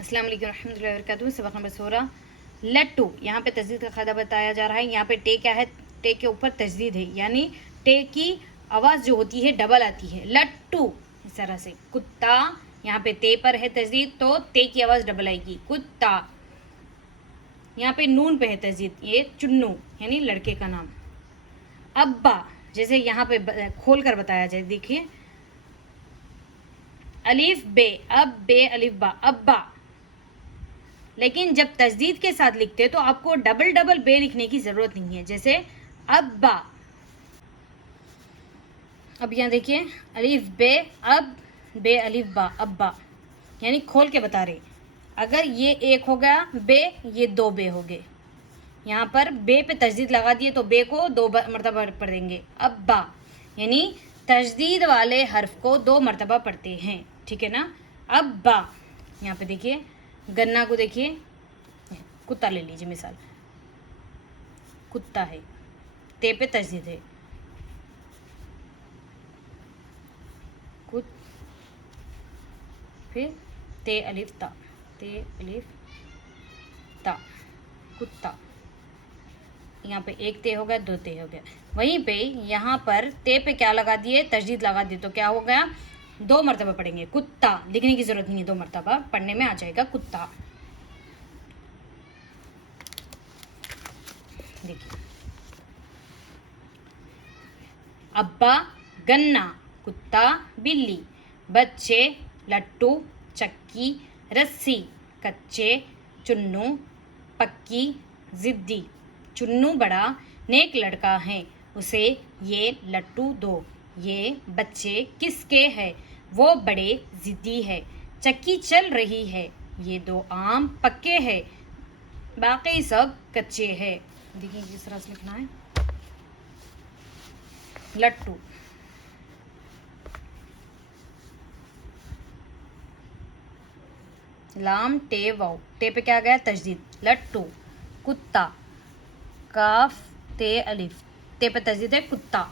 अस्सलाम वालेकुम रहमतुल्लाहि व बरकातुहू। सबक नंबर 16 लट्टू। यहाँ पे तस्दीद का खादा बताया जा रहा है। यहाँ पे टे क्या है, टे के ऊपर तस्दीद है, यानी टे की आवाज़ जो होती है डबल आती है। लट्टू इस तरह से। कुत्ता, यहाँ पे ते पर है तस्दीद तो ते की आवाज़ डबल आएगी, कुत्ता। यहाँ पे नून पे है तस्दीद, ये चुन्नू यानी लड़के का नाम। अब्बा, जैसे यहाँ पे खोल कर बताया जाए, देखिए अलिफ बे, अब बे अलिफ बा, अब्बा। लेकिन जब तजदीद के साथ लिखते हैं तो आपको डबल डबल बे लिखने की ज़रूरत नहीं है, जैसे अब्बा। अब यहाँ देखिए अलिफ बे अब बे अलिफ बा, अब्बा, यानी खोल के बता रहे। अगर ये एक हो गया बे, ये दो बे हो गए। यहाँ पर बे पे तजदीद लगा दिए तो बे को दो मरतबा पढ़ देंगे, अब्बा, यानी तजदीद वाले हर्फ को दो मरतबा पढ़ते हैं, ठीक है ना। अब्बा। यहाँ पे देखिए गन्ना को देखिए, कुत्ता ले लीजिए मिसाल, कुत्ता है, ते पे तजदीद है, कुत, फिर ते अलिफ ता, ते अलिफ ता, कुत्ता। यहाँ पे एक ते हो गया, दो ते हो गया। वहीं पे यहाँ पर ते पे क्या लगा दिए, तजदीद लगा दिए तो क्या हो गया, दो मरतबा पढ़ेंगे, कुत्ता। लिखने की जरूरत नहीं है, दो मरतबा पढ़ने में आ जाएगा, कुत्ता। देखिए अब्बा गन्ना, कुत्ता बिल्ली, बच्चे लट्टू, चक्की, रस्सी, कच्चे, चुन्नू, पक्की, जिद्दी। चुन्नू बड़ा नेक लड़का है, उसे ये लट्टू दो। ये बच्चे किसके है, वो बड़े जिद्दी है। चक्की चल रही है, ये दो आम पक्के है, बाकी सब कच्चे है। देखिए किस तरह से लिखना है। लट्टू, लाम टे वाओ, टे पे क्या गया तजदीद, लट्टू। कुत्ता, काफ ते अलिफ, ते पे तजदीद है, कुत्ता।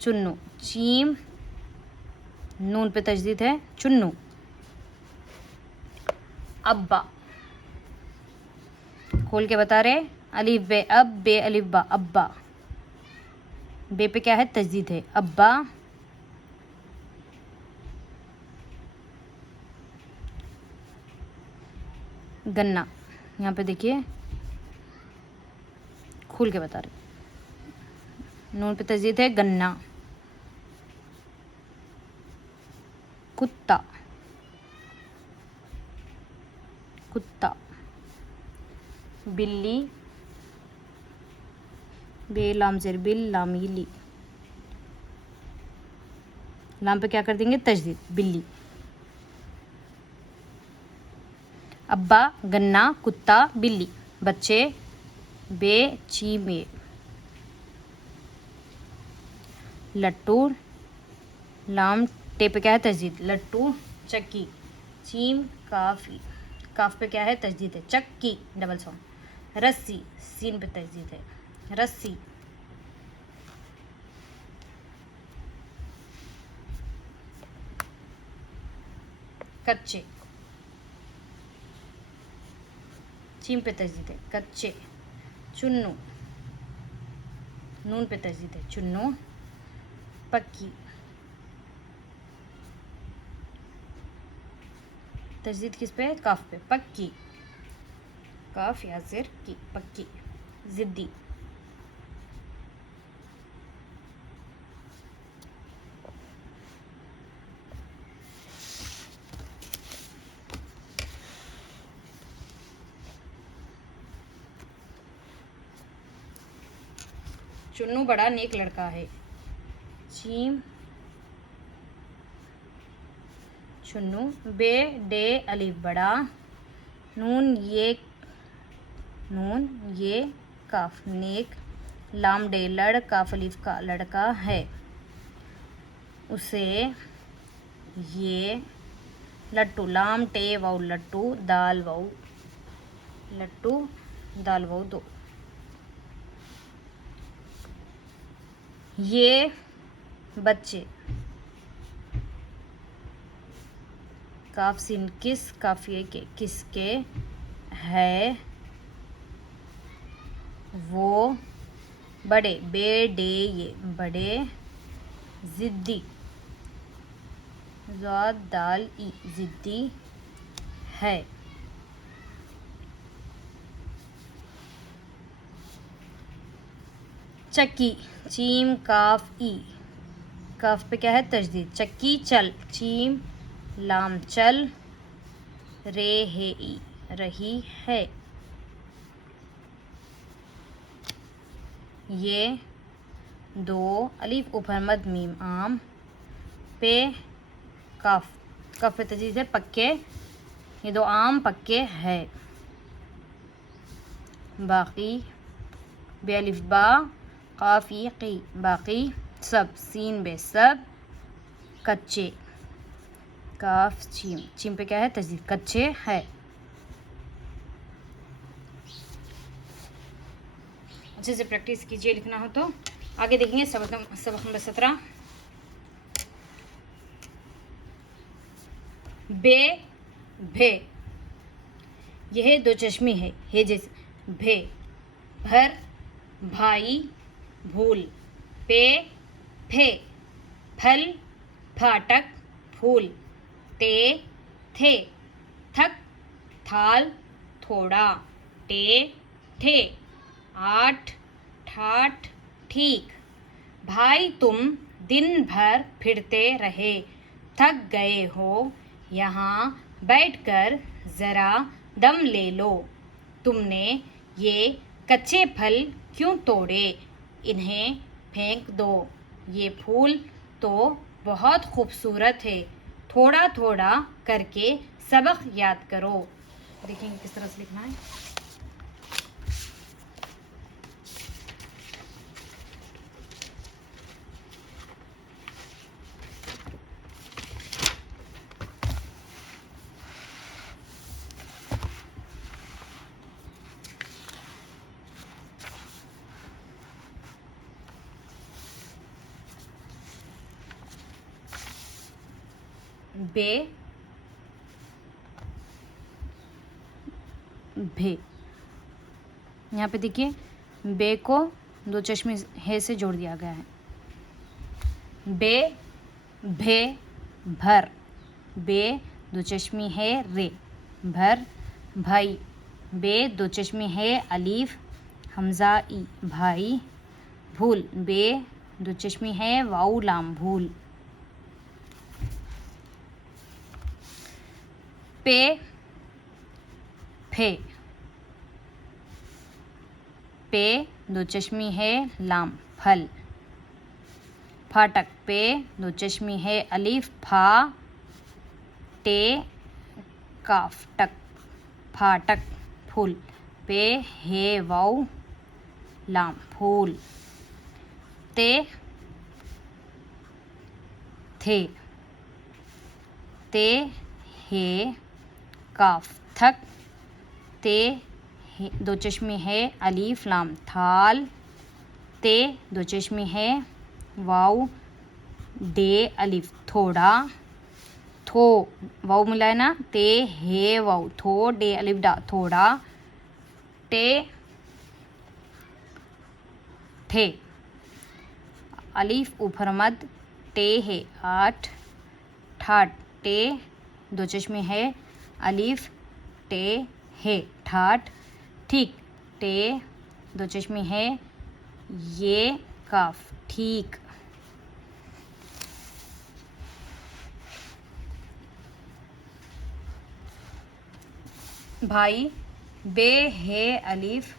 चुन्नू, चीम नून पे तजदीद है, चुन्नू। अब्बा, खोल के बता रहे, अलिफ बे अब बे अलिफ बा, अब्बा। बे पे क्या है तजदीद है, अब्बा। गन्ना, यहाँ पे देखिए खोल के बता रहे, नून पे तजदीद है, गन्ना। कुत्ता, कुत्ता। बिल्ली, बे लाम जेर बिल लामीली, लाम पे क्या कर देंगे तजदीद, बिल्ली। अब्बा गन्ना, कुत्ता बिल्ली, बच्चे बे चीमे, लट्टू, लाम टे पे क्या है तजदीद, लट्टू, चक्की, चीम काफी, काफ पे क्या है तजदीद है, चक्की डबल सॉन्ग। रस्सी, सीन पे तजदीद है, रस्सी। कच्चे, चीम पे तजदीद है, कच्चे। चुन्नू, नून पे तजदीद है, चुन्नू। पक्की, तजदीद किस पे, काफ पे, पक्की, काफ या जिर की, पक्की। जिद्दी, चुन्नू बड़ा नेक लड़का है, चीम चुन्नू। बे डे अलिफ बड़ा, नून ये काफ नेक, लाम डे लड़, काफ अलिफ का लड़का है, उसे ये लट्टू, लाम टे वाउ लट्टू, दाल वाउ लट्टू, दाल वाउ दो। ये बच्चे, काफ सिन किस, काफिए के किसके, है वो बड़े, बेडे ये बड़े, ज़िद्दी, ज़ाद दाल ई ज़िद्दी है। चक्की, चीम काफ ई, काफ पे क्या है तजदीद, चक्की चल, चीम लाम चल, रे है ई रही है। ये दो अलीफ ऊपर मद मीम आम, पे काफ, काफ पे तजदीद है पक्के, ये दो आम पक्के है। बाकी, बे अलिफ बा, काफ़ी की, बाकी सब, सीन बे सब, कच्चे, काफ चीम, चीम पे क्या है तजदीद, कच्चे है। अच्छे से प्रैक्टिस कीजिए लिखना हो तो। आगे देखेंगे सबक नंबर 17। बे भे, यह दो चश्मी है, हे जैसे भे, भर भाई भूल, पे फे, फल फाटक फूल, ते थे, थक थाल थोड़ा, टे ठे, आठ ठाठ ठीक, भाई तुम दिन भर फिरते रहे, थक गए हो, यहाँ बैठकर ज़रा दम ले लो, तुमने ये कच्चे फल क्यों तोड़े, इन्हें फेंक दो, ये फूल तो बहुत खूबसूरत है, थोड़ा थोड़ा करके सबक याद करो। देखेंगे किस तरह से लिखना है। बे भे, यहाँ पे देखिए बे को दो चश्मे हे से जोड़ दिया गया है। बे भे भर, बे दो चश्मी है रे, भर भाई, बे दो चश्मी है अलीफ हमजा ई भाई, भूल, बे दो चश्मी है वाऊ लाम भूल, पे फे, पे दो चश्मी है लाम फल, फाटक, पे दो चश्मी है अलीफ फा, टे काफ टक, फाटक फूल, पे हे वाऊ लाम फूल, ते थे, ते हे काफ थक, ते दो चश्मे है अलीफ लाम थाल, ते दो चश्मे है वाऊ डे अलीफ थोड़ा, थो वाऊ मिला है ना, ते हे वाऊ थो डे अलीफ डा थोड़ा, टे थे अलीफ ऊपर मद, टे है आठ, ठाठ, टे दो चश्मे है अलीफ, टे है ठाठ, ठीक, टे दो चश्मे है ये काफ ठीक। भाई, बे है अलीफ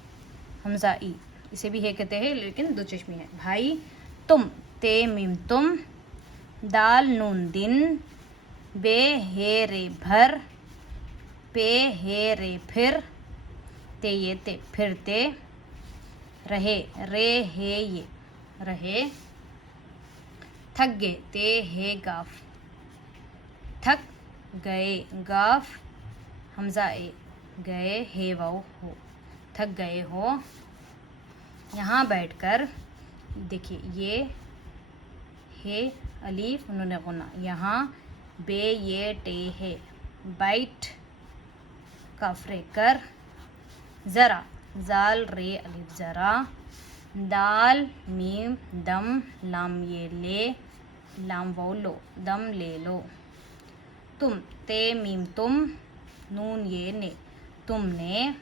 हमजा ई, इसे भी है कहते हैं लेकिन दो चश्मी है। भाई तुम, ते मीम तुम, दाल नून दिन, बे हे रे भर, पे हे रे फिर, ते ये ते फिरते, रहे, रे हे ये रहे, थक गए, ते हे गाफ, थक गए, गाफ हमजा ए, गए हे वाओ हो, थक गए हो, यहाँ बैठकर, देखिए ये हे अलीफ उन्होंने गुना, यहाँ बे ये टे है, बैठ, कफ रे कर, ज़रा, जाल रे अलिफ ज़रा, दाल मीम दम लाम ये ले, लाम वाव लो, दम ले लो, तुम, ते मीम तुम, नून ये ने, तुमने,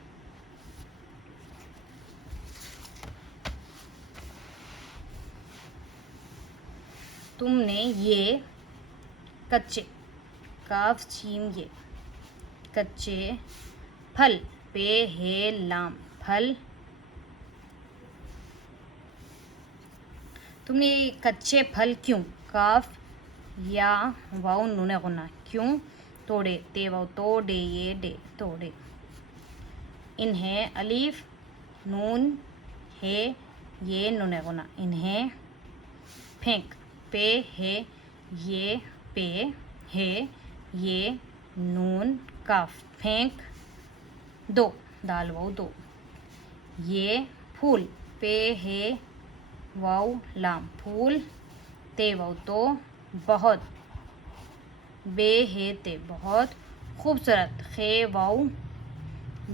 तुमने ये, कच्चे, काफ चीम ये, कच्चे फल, पे हे लाम फल, तुमने ये कच्चे फल क्यों, काफ या वाव नूने गुना, क्यों तोड़े, ते वाव तो, डे ये डे तोड़े, इन्हें अलीफ नून है ये नूने गुना, इन्हें फेंक, पे है ये पे है ये नून काफ फेंक, दो, दाल वाव दो, ये फूल, पे है वाव लाम फूल, ते वाव तो, बहुत, बे है ते बहुत, खूबसूरत, खे वाव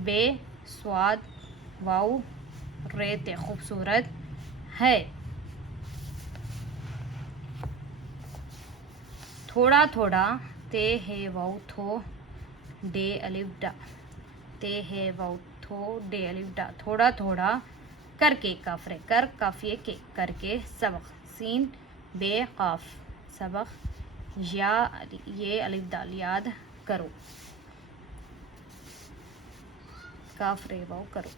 बे स्वाद वाव रे ते खूबसूरत है, थोड़ा थोड़ा, ते है वाव थो, डे अलिफ डा, ते है वाव थो, डे अलिफ डा, थोड़ा थोड़ा, करके, काफरे कर, काफिए के, करके, सबक, सीन बे काफ, सबक, या ये अलिफ दाल, याद करो, काफ रे वाव करो।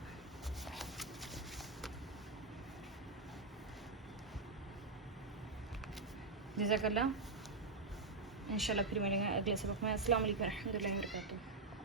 जज़ाकल्लाह। इंशाल्लाह फिर मिलेंगे अगले सबक में। अस्सलाम वालेकुम रहमतुल्लाहि व बरकातुहू।